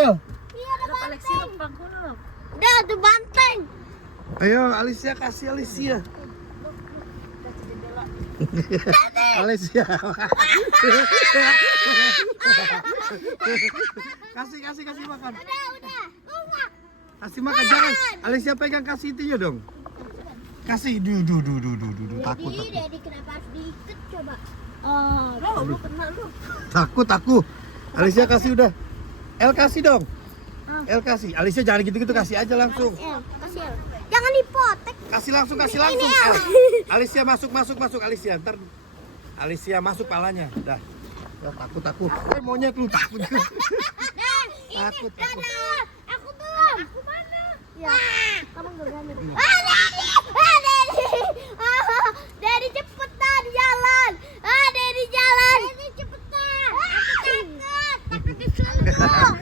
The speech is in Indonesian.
Iya, ada banteng. Udah, ada banteng. Ayo Alicia, kasih Alicia. Alicia. kasih makan. Udah. Kasih makan jangan. Alicia pegang kasih itunya dong. Kasih takut. Jadi kenapa harus diikat coba? Lu kena lu. Takut aku. Alicia kasih udah. El kasih dong. El kasih. Alicia jangan gitu-gitu, kasih aja langsung. Kasih El. Jangan dipotek. Kasih langsung. Ini El. Alicia masuk Alicia. Ntar Alicia masuk palanya. Dah. Ya, takut aku. Monyet lu takut. Takut. Aku belum. Aku mana? Ya. Kamu enggak berani. Dari cepetan jalan. Dari jalan. Dari cepetan. Aku takut. Takut diselundung.